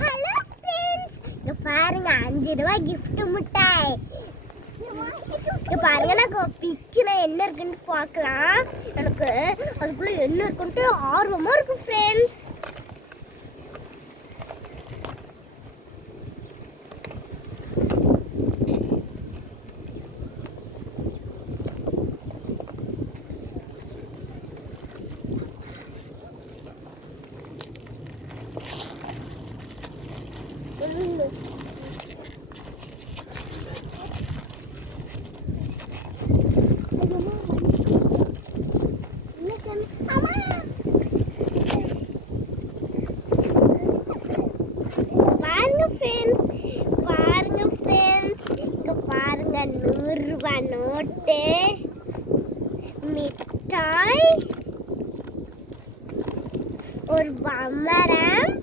Hello friends, இங்க பாருங்க 5 ரூபாய் gift மிட்டாய். இங்க பாருங்க, நான் பிக்கிறேன் என்ன இருக்குன்னு பார்க்கலாம். எனக்கு அதுக்குள்ள என்ன இருக்குன்ட்டு ஆர்வமா இருக்கு ஃப்ரெண்ட்ஸ். பாருங்க 100 ரூபாய் நோட்டு, மிட்டாய், ஒரு பம்பரம்,